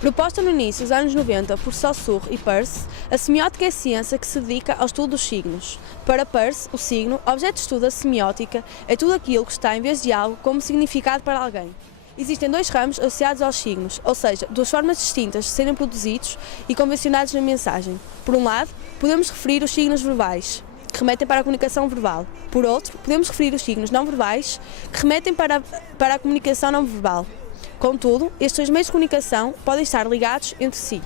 Proposta no início dos anos 90 por Saussure e Peirce, a semiótica é a ciência que se dedica ao estudo dos signos. Para Peirce, o signo, objeto de estudo da semiótica, é tudo aquilo que está em vez de algo como significado para alguém. Existem dois ramos associados aos signos, ou seja, duas formas distintas de serem produzidos e convencionados na mensagem. Por um lado, podemos referir os signos verbais, que remetem para a comunicação verbal. Por outro, podemos referir os signos não verbais, que remetem para a comunicação não verbal. Contudo, estes dois meios de comunicação podem estar ligados entre si.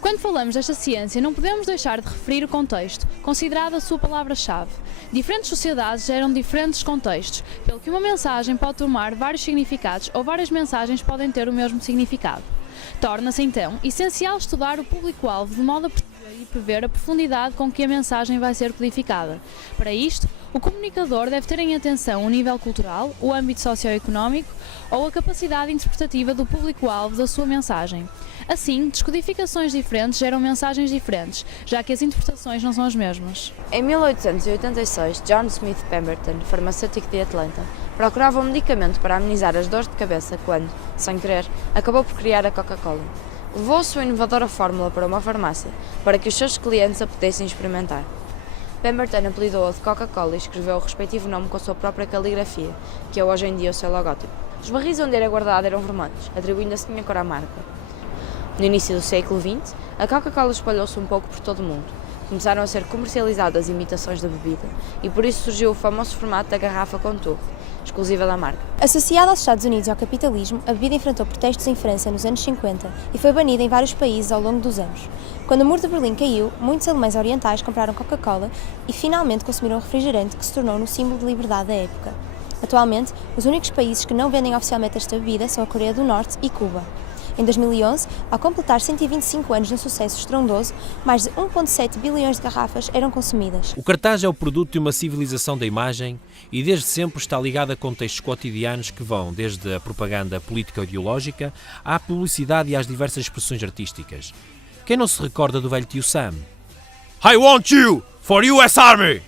Quando falamos desta ciência, não podemos deixar de referir o contexto, considerado a sua palavra-chave. Diferentes sociedades geram diferentes contextos, pelo que uma mensagem pode tomar vários significados ou várias mensagens podem ter o mesmo significado. Torna-se, então, essencial estudar o público-alvo de modo a perceber e prever a profundidade com que a mensagem vai ser codificada. Para isto, o comunicador deve ter em atenção o nível cultural, o âmbito socioeconómico ou a capacidade interpretativa do público-alvo da sua mensagem. Assim, descodificações diferentes geram mensagens diferentes, já que as interpretações não são as mesmas. Em 1886, John Smith Pemberton, farmacêutico de Atlanta, procurava um medicamento para amenizar as dores de cabeça quando, sem querer, acabou por criar a Coca-Cola. Levou a sua inovadora fórmula para uma farmácia para que os seus clientes a pudessem experimentar. Pemberton apelidou-a de Coca-Cola e escreveu o respectivo nome com a sua própria caligrafia, que é hoje em dia o seu logótipo. Os barris onde era guardado eram vermelhos, atribuindo assim a cor à marca. No início do século XX, a Coca-Cola espalhou-se um pouco por todo o mundo. Começaram a ser comercializadas imitações da bebida e por isso surgiu o famoso formato da garrafa com tubo, exclusiva da marca. Associada aos Estados Unidos e ao capitalismo, a bebida enfrentou protestos em França nos anos 50 e foi banida em vários países ao longo dos anos. Quando o muro de Berlim caiu, muitos alemães orientais compraram Coca-Cola e finalmente consumiram um refrigerante que se tornou no símbolo de liberdade da época. Atualmente, os únicos países que não vendem oficialmente esta bebida são a Coreia do Norte e Cuba. Em 2011, ao completar 125 anos de um sucesso estrondoso, mais de 1,7 bilhões de garrafas eram consumidas. O cartaz é o produto de uma civilização da imagem e desde sempre está ligado a contextos cotidianos que vão desde a propaganda política-ideológica à publicidade e às diversas expressões artísticas. Quem não se recorda do velho tio Sam? I want you for US Army!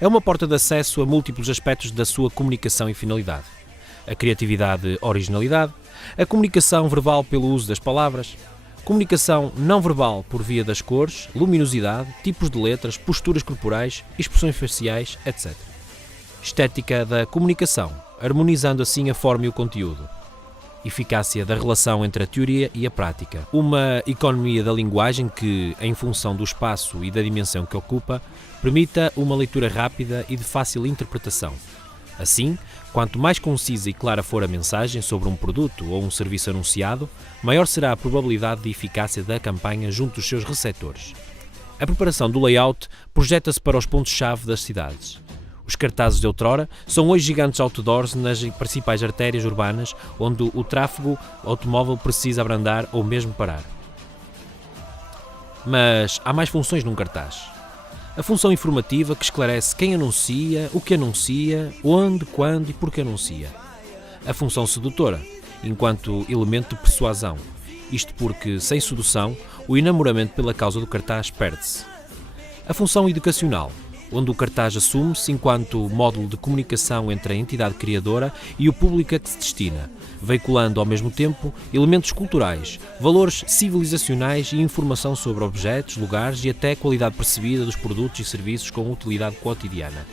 É uma porta de acesso a múltiplos aspectos da sua comunicação e finalidade. A criatividade, originalidade, a comunicação verbal pelo uso das palavras, comunicação não verbal por via das cores, luminosidade, tipos de letras, posturas corporais, expressões faciais, etc. Estética da comunicação, harmonizando assim a forma e o conteúdo. Eficácia da relação entre a teoria e a prática. Uma economia da linguagem que, em função do espaço e da dimensão que ocupa, permita uma leitura rápida e de fácil interpretação. Assim, quanto mais concisa e clara for a mensagem sobre um produto ou um serviço anunciado, maior será a probabilidade de eficácia da campanha junto dos seus receptores. A preparação do layout projeta-se para os pontos-chave das cidades. Os cartazes de outrora são hoje gigantes outdoors nas principais artérias urbanas onde o tráfego automóvel precisa abrandar ou mesmo parar. Mas há mais funções num cartaz. A função informativa que esclarece quem anuncia, o que anuncia, onde, quando e por que anuncia. A função sedutora, enquanto elemento de persuasão. Isto porque, sem sedução, o enamoramento pela causa do cartaz perde-se. A função educacional, onde o cartaz assume-se enquanto módulo de comunicação entre a entidade criadora e o público a que se destina, veiculando ao mesmo tempo elementos culturais, valores civilizacionais e informação sobre objetos, lugares e até qualidade percebida dos produtos e serviços com utilidade cotidiana.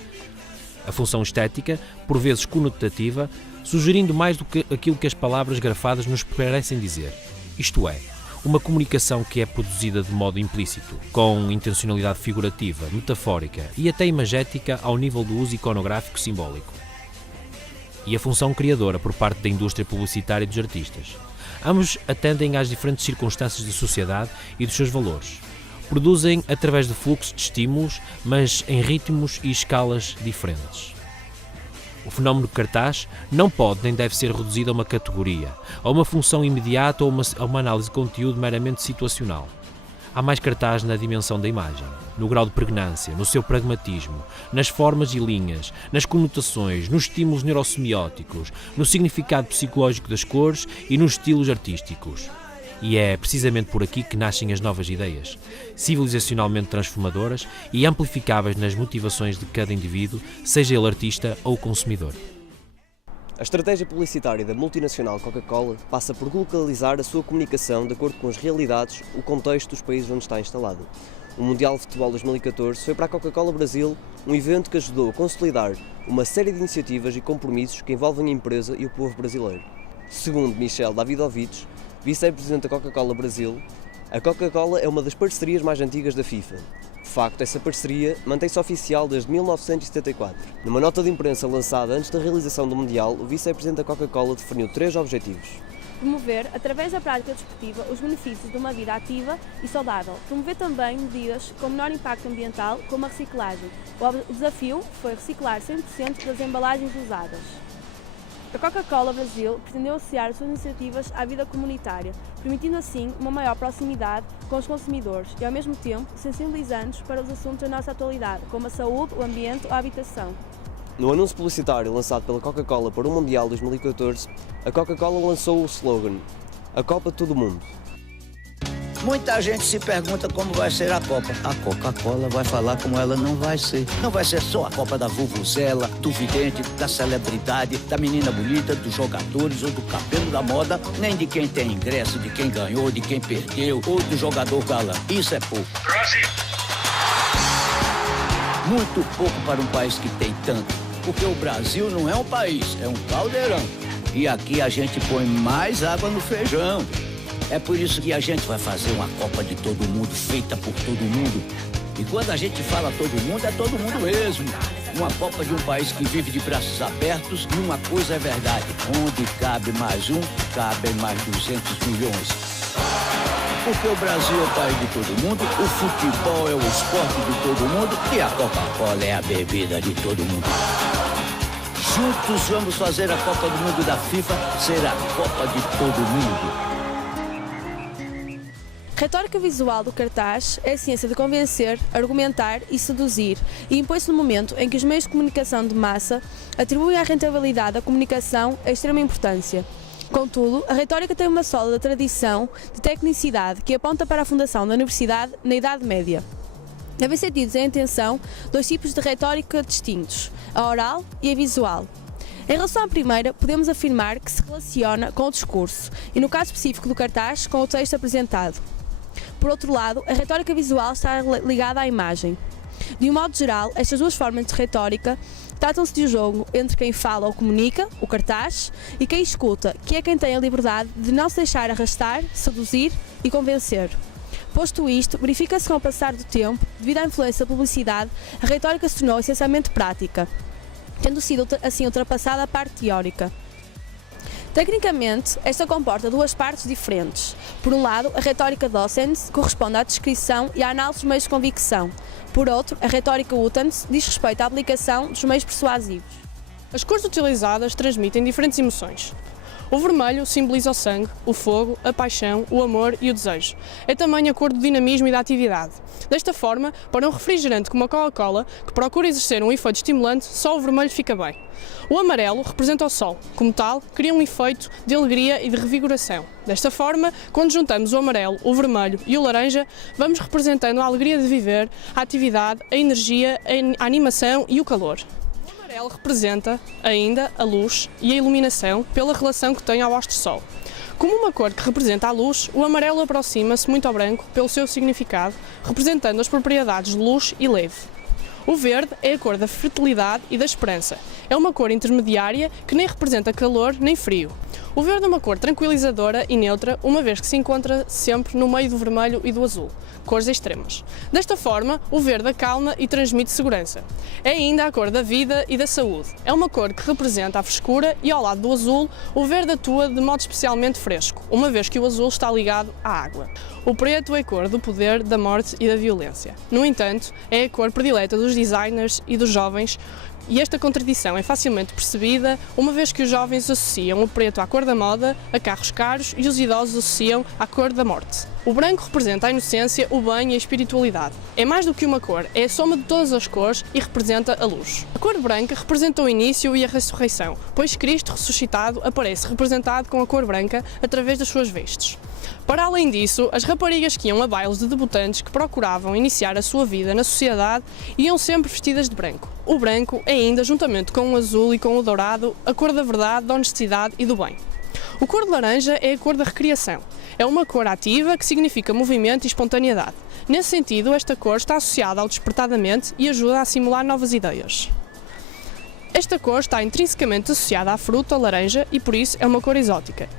A função estética, por vezes conotativa, sugerindo mais do que aquilo que as palavras grafadas nos parecem dizer, isto é, uma comunicação que é produzida de modo implícito, com intencionalidade figurativa, metafórica e até imagética ao nível do uso iconográfico simbólico. E a função criadora por parte da indústria publicitária e dos artistas. Ambos atendem às diferentes circunstâncias da sociedade e dos seus valores. Produzem através de fluxos de estímulos, mas em ritmos e escalas diferentes. O fenómeno cartaz não pode nem deve ser reduzido a uma categoria, a uma função imediata ou a uma análise de conteúdo meramente situacional. Há mais cartaz na dimensão da imagem, no grau de pregnância, no seu pragmatismo, nas formas e linhas, nas conotações, nos estímulos neurosemióticos, no significado psicológico das cores e nos estilos artísticos. E é precisamente por aqui que nascem as novas ideias, civilizacionalmente transformadoras e amplificáveis nas motivações de cada indivíduo, seja ele artista ou consumidor. A estratégia publicitária da multinacional Coca-Cola passa por localizar a sua comunicação de acordo com as realidades, o contexto dos países onde está instalado. O Mundial de Futebol 2014 foi para a Coca-Cola Brasil um evento que ajudou a consolidar uma série de iniciativas e compromissos que envolvem a empresa e o povo brasileiro. Segundo Michel Davidovich, vice-presidente da Coca-Cola Brasil, a Coca-Cola é uma das parcerias mais antigas da FIFA. De facto, essa parceria mantém-se oficial desde 1974. Numa nota de imprensa lançada antes da realização do Mundial, o vice-presidente da Coca-Cola definiu 3 objetivos. Promover, através da prática desportiva, os benefícios de uma vida ativa e saudável. Promover também medidas com menor impacto ambiental, como a reciclagem. O desafio foi reciclar 100% das embalagens usadas. A Coca-Cola Brasil pretendeu associar as suas iniciativas à vida comunitária, permitindo assim uma maior proximidade com os consumidores e, ao mesmo tempo, sensibilizando-os para os assuntos da nossa atualidade, como a saúde, o ambiente ou a habitação. No anúncio publicitário lançado pela Coca-Cola para o Mundial 2014, a Coca-Cola lançou o slogan "A Copa de Todo Mundo". Muita gente se pergunta como vai ser a Copa. A Coca-Cola vai falar como ela não vai ser. Não vai ser só a Copa da vuvuzela, do vidente, da celebridade, da menina bonita, dos jogadores ou do cabelo da moda, nem de quem tem ingresso, de quem ganhou, de quem perdeu ou do jogador galã. Isso é pouco. Brasil! Muito pouco para um país que tem tanto. Porque o Brasil não é um país, é um caldeirão. E aqui a gente põe mais água no feijão. É por isso que a gente vai fazer uma Copa de todo mundo, feita por todo mundo. E quando a gente fala todo mundo, é todo mundo mesmo. Uma Copa de um país que vive de braços abertos e uma coisa é verdade. Onde cabe mais um, cabem mais 200 milhões. Porque o Brasil é o país de todo mundo, o futebol é o esporte de todo mundo e a Coca-Cola é a bebida de todo mundo. Juntos vamos fazer a Copa do Mundo da FIFA ser a Copa de todo mundo. A retórica visual do cartaz é a ciência de convencer, argumentar e seduzir, e impõe-se no momento em que os meios de comunicação de massa atribuem à rentabilidade da comunicação a extrema importância. Contudo, a retórica tem uma sólida tradição de tecnicidade que aponta para a fundação da universidade na Idade Média. Devem ser tidos em atenção 2 tipos de retórica distintos, a oral e a visual. Em relação à primeira, podemos afirmar que se relaciona com o discurso, e no caso específico do cartaz, com o texto apresentado. Por outro lado, a retórica visual está ligada à imagem. De um modo geral, estas 2 formas de retórica tratam-se de um jogo entre quem fala ou comunica, o cartaz, e quem escuta, que é quem tem a liberdade de não se deixar arrastar, seduzir e convencer. Posto isto, verifica-se com o passar do tempo, devido à influência da publicidade, a retórica se tornou essencialmente prática, tendo sido assim ultrapassada a parte teórica. Tecnicamente, esta comporta 2 partes diferentes. Por um lado, a retórica docens corresponde à descrição e à análise dos meios de convicção. Por outro, a retórica utens diz respeito à aplicação dos meios persuasivos. As cores utilizadas transmitem diferentes emoções. O vermelho simboliza o sangue, o fogo, a paixão, o amor e o desejo. É também a cor do dinamismo e da atividade. Desta forma, para um refrigerante como a Coca-Cola, que procura exercer um efeito estimulante, só o vermelho fica bem. O amarelo representa o sol. Como tal, cria um efeito de alegria e de revigoração. Desta forma, quando juntamos o amarelo, o vermelho e o laranja, vamos representando a alegria de viver, a atividade, a energia, a animação e o calor. O amarelo representa, ainda, a luz e a iluminação pela relação que tem ao astro-sol. Como uma cor que representa a luz, o amarelo aproxima-se muito ao branco pelo seu significado, representando as propriedades de luz e leve. O verde é a cor da fertilidade e da esperança. É uma cor intermediária que nem representa calor nem frio. O verde é uma cor tranquilizadora e neutra, uma vez que se encontra sempre no meio do vermelho e do azul, cores extremas. Desta forma, o verde acalma e transmite segurança. É ainda a cor da vida e da saúde. É uma cor que representa a frescura e, ao lado do azul, o verde atua de modo especialmente fresco, uma vez que o azul está ligado à água. O preto é a cor do poder, da morte e da violência. No entanto, é a cor predileta dos designers e dos jovens, e esta contradição é facilmente percebida, uma vez que os jovens associam o preto à cor da moda, a carros caros, e os idosos associam à cor da morte. O branco representa a inocência, o bem e a espiritualidade. É mais do que uma cor, é a soma de todas as cores e representa a luz. A cor branca representa o início e a ressurreição, pois Cristo ressuscitado aparece representado com a cor branca através das suas vestes. Para além disso, as raparigas que iam a bailes de debutantes que procuravam iniciar a sua vida na sociedade iam sempre vestidas de branco. O branco é ainda, juntamente com o azul e com o dourado, a cor da verdade, da honestidade e do bem. O cor de laranja é a cor da recriação. É uma cor ativa que significa movimento e espontaneidade. Nesse sentido, esta cor está associada ao despertar da mente e ajuda a assimilar novas ideias. Esta cor está intrinsecamente associada à fruta, laranja, e por isso é uma cor exótica.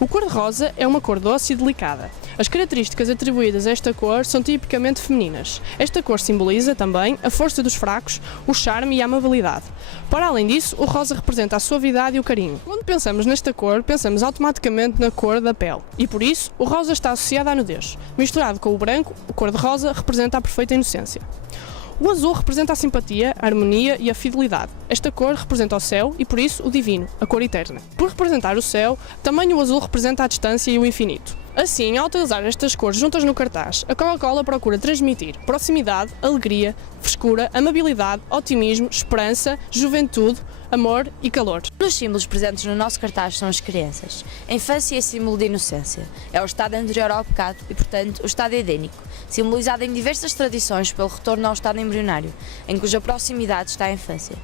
O cor-de-rosa é uma cor doce e delicada. As características atribuídas a esta cor são tipicamente femininas. Esta cor simboliza também a força dos fracos, o charme e a amabilidade. Para além disso, o rosa representa a suavidade e o carinho. Quando pensamos nesta cor, pensamos automaticamente na cor da pele. E por isso, o rosa está associado à nudez. Misturado com o branco, o cor-de-rosa representa a perfeita inocência. O azul representa a simpatia, a harmonia e a fidelidade. Esta cor representa o céu e, por isso, o divino, a cor eterna. Por representar o céu, também o azul representa a distância e o infinito. Assim, ao utilizar estas cores juntas no cartaz, a Coca-Cola procura transmitir proximidade, alegria, frescura, amabilidade, otimismo, esperança, juventude, amor e calor. Um dos símbolos presentes no nosso cartaz são as crianças. A infância é símbolo de inocência. É o estado anterior ao pecado e, portanto, o estado edênico, simbolizado em diversas tradições pelo retorno ao estado embrionário, em cuja proximidade está a infância.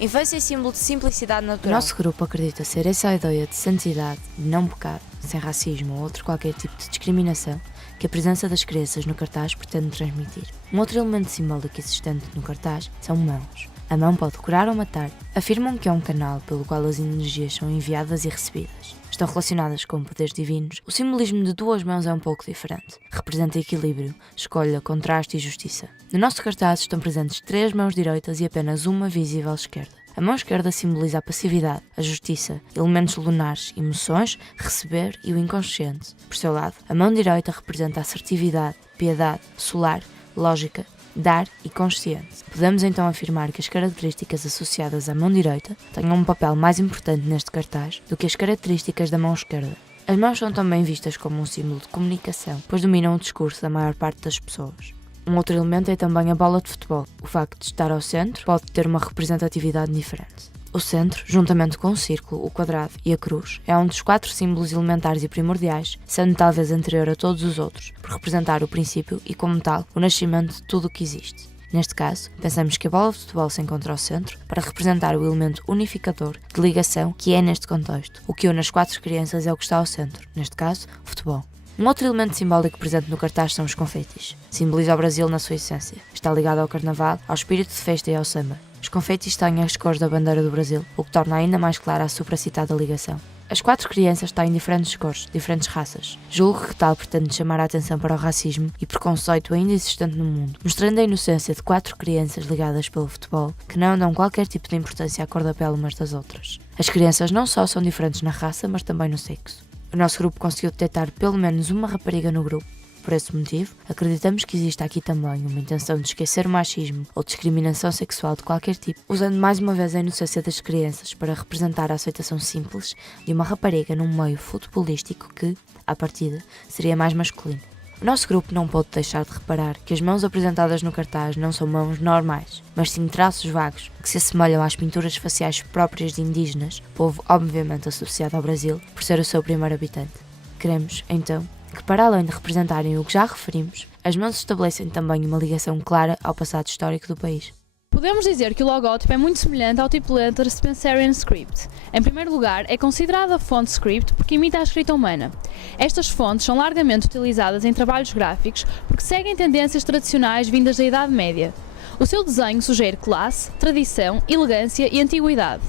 Infância é símbolo de simplicidade natural. O nosso grupo acredita ser essa a ideia de santidade, de não pecado, sem racismo ou outro qualquer tipo de discriminação que a presença das crianças no cartaz pretende transmitir. Um outro elemento simbólico existente no cartaz são mãos. A mão pode curar ou matar. Afirmam que é um canal pelo qual as energias são enviadas e recebidas. Estão relacionadas com poderes divinos. O simbolismo de duas mãos é um pouco diferente. Representa equilíbrio, escolha, contraste e justiça. No nosso cartaz estão presentes 3 mãos direitas e apenas uma visível à esquerda. A mão esquerda simboliza a passividade, a justiça, elementos lunares, emoções, receber e o inconsciente. Por seu lado, a mão direita representa a assertividade, piedade, solar, lógica, dar e consciente. Podemos então afirmar que as características associadas à mão direita tenham um papel mais importante neste cartaz do que as características da mão esquerda. As mãos são também vistas como um símbolo de comunicação, pois dominam o discurso da maior parte das pessoas. Um outro elemento é também a bola de futebol. O facto de estar ao centro pode ter uma representatividade diferente. O centro, juntamente com o círculo, o quadrado e a cruz, é um dos 4 símbolos elementares e primordiais, sendo talvez anterior a todos os outros, por representar o princípio e, como tal, o nascimento de tudo o que existe. Neste caso, pensamos que a bola de futebol se encontra ao centro para representar o elemento unificador de ligação que é neste contexto. O que une as 4 crianças é o que está ao centro, neste caso, o futebol. Um outro elemento simbólico presente no cartaz são os confetis. Simboliza o Brasil na sua essência. Está ligado ao carnaval, ao espírito de festa e ao samba. Os confetis têm as cores da bandeira do Brasil, o que torna ainda mais clara a supracitada ligação. As 4 crianças têm diferentes cores, diferentes raças. Julgo que tal pretende chamar a atenção para o racismo e preconceito ainda existente no mundo, mostrando a inocência de 4 crianças ligadas pelo futebol, que não dão qualquer tipo de importância à cor da pele umas das outras. As crianças não só são diferentes na raça, mas também no sexo. O nosso grupo conseguiu detectar pelo menos uma rapariga no grupo. Por esse motivo, acreditamos que existe aqui também uma intenção de esquecer o machismo ou discriminação sexual de qualquer tipo, usando mais uma vez a inocência das crianças para representar a aceitação simples de uma rapariga num meio futebolístico que, à partida, seria mais masculino. O nosso grupo não pode deixar de reparar que as mãos apresentadas no cartaz não são mãos normais, mas sim traços vagos que se assemelham às pinturas faciais próprias de indígenas, povo obviamente associado ao Brasil por ser o seu primeiro habitante. Queremos, então, que para além de representarem o que já referimos, as mãos estabelecem também uma ligação clara ao passado histórico do país. Podemos dizer que o logótipo é muito semelhante ao tipo de letra Spencerian Script. Em primeiro lugar, é considerada a fonte Script porque imita a escrita humana. Estas fontes são largamente utilizadas em trabalhos gráficos porque seguem tendências tradicionais vindas da Idade Média. O seu desenho sugere classe, tradição, elegância e antiguidade.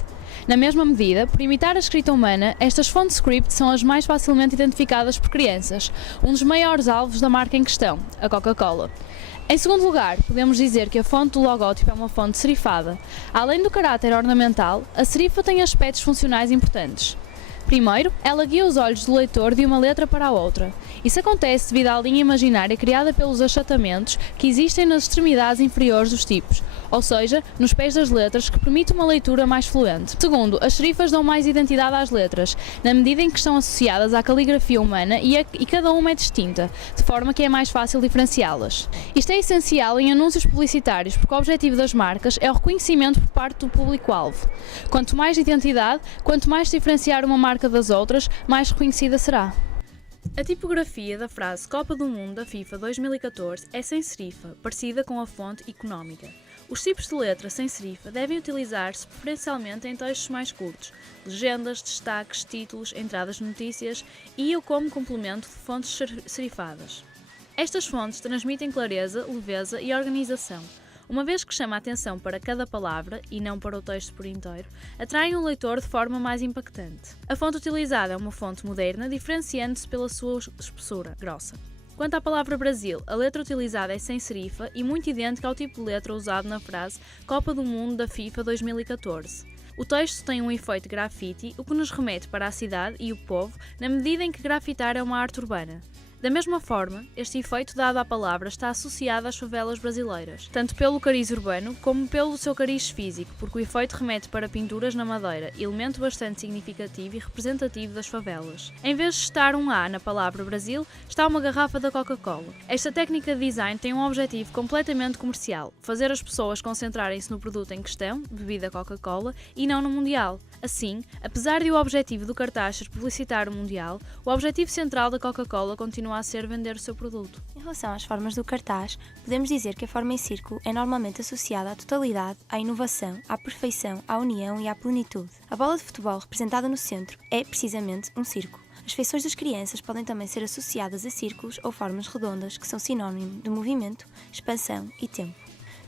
Na mesma medida, por imitar a escrita humana, estas fontes Script são as mais facilmente identificadas por crianças, um dos maiores alvos da marca em questão, a Coca-Cola. Em segundo lugar, podemos dizer que a fonte do logótipo é uma fonte serifada. Além do caráter ornamental, a serifa tem aspectos funcionais importantes. Primeiro, ela guia os olhos do leitor de uma letra para a outra. Isso acontece devido à linha imaginária criada pelos achatamentos que existem nas extremidades inferiores dos tipos, ou seja, nos pés das letras, que permite uma leitura mais fluente. Segundo, as serifas dão mais identidade às letras, na medida em que estão associadas à caligrafia humana e cada uma é distinta, de forma que é mais fácil diferenciá-las. Isto é essencial em anúncios publicitários, porque o objetivo das marcas é o reconhecimento por parte do público-alvo. Quanto mais identidade, quanto mais diferenciar uma marca das outras, mais reconhecida será. A tipografia da frase Copa do Mundo da FIFA 2014 é sem serifa, parecida com a fonte económica. Os tipos de letra sem serifa devem utilizar-se preferencialmente em textos mais curtos, legendas, destaques, títulos, entradas de notícias e ou como complemento de fontes serifadas. Estas fontes transmitem clareza, leveza e organização. Uma vez que chama a atenção para cada palavra, e não para o texto por inteiro, atraem o leitor de forma mais impactante. A fonte utilizada é uma fonte moderna, diferenciando-se pela sua espessura grossa. Quanto à palavra Brasil, a letra utilizada é sem serifa e muito idêntica ao tipo de letra usado na frase Copa do Mundo da FIFA 2014. O texto tem um efeito grafite, o que nos remete para a cidade e o povo, na medida em que grafitar é uma arte urbana. Da mesma forma, este efeito dado à palavra está associado às favelas brasileiras, tanto pelo cariz urbano como pelo seu cariz físico, porque o efeito remete para pinturas na madeira, elemento bastante significativo e representativo das favelas. Em vez de estar um A na palavra Brasil, está uma garrafa da Coca-Cola. Esta técnica de design tem um objetivo completamente comercial, fazer as pessoas concentrarem-se no produto em questão, bebida Coca-Cola, e não no Mundial. Assim, apesar de o objetivo do cartaz ser publicitar o Mundial, o objetivo central da Coca-Cola continua a ser vender o seu produto. Em relação às formas do cartaz, podemos dizer que a forma em círculo é normalmente associada à totalidade, à inovação, à perfeição, à união e à plenitude. A bola de futebol representada no centro é, precisamente, um círculo. As feições das crianças podem também ser associadas a círculos ou formas redondas, que são sinónimo de movimento, expansão e tempo.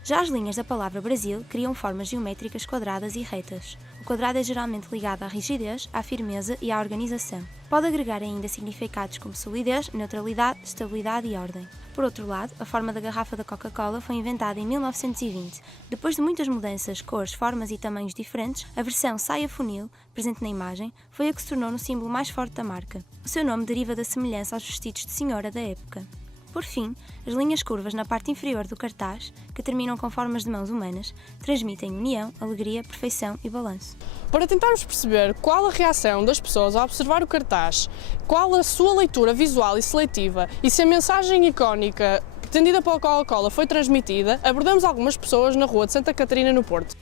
Já as linhas da palavra Brasil criam formas geométricas quadradas e retas. O quadrado é geralmente ligado à rigidez, à firmeza e à organização. Pode agregar ainda significados como solidez, neutralidade, estabilidade e ordem. Por outro lado, a forma da garrafa da Coca-Cola foi inventada em 1920. Depois de muitas mudanças, cores, formas e tamanhos diferentes, a versão saia-funil, presente na imagem, foi a que se tornou no símbolo mais forte da marca. O seu nome deriva da semelhança aos vestidos de senhora da época. Por fim, as linhas curvas na parte inferior do cartaz, que terminam com formas de mãos humanas, transmitem união, alegria, perfeição e balanço. Para tentarmos perceber qual a reação das pessoas ao observar o cartaz, qual a sua leitura visual e seletiva e se a mensagem icónica pretendida pela Coca-Cola foi transmitida, abordamos algumas pessoas na rua de Santa Catarina, no Porto.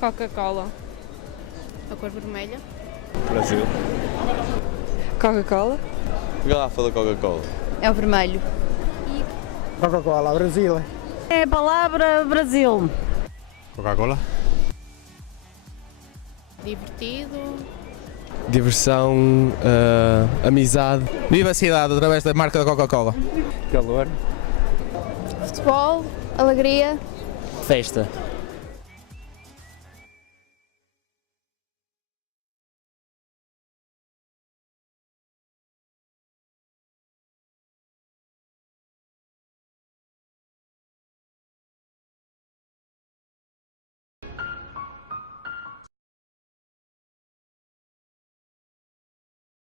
Coca-Cola. A cor vermelha. Brasil. Coca-Cola. Garrafa da Coca-Cola. É o vermelho. Coca-Cola, Brasil. É a palavra Brasil. Coca-Cola. Divertido. Diversão, amizade. Vivacidade através da marca da Coca-Cola. Calor. Futebol. Alegria. Festa.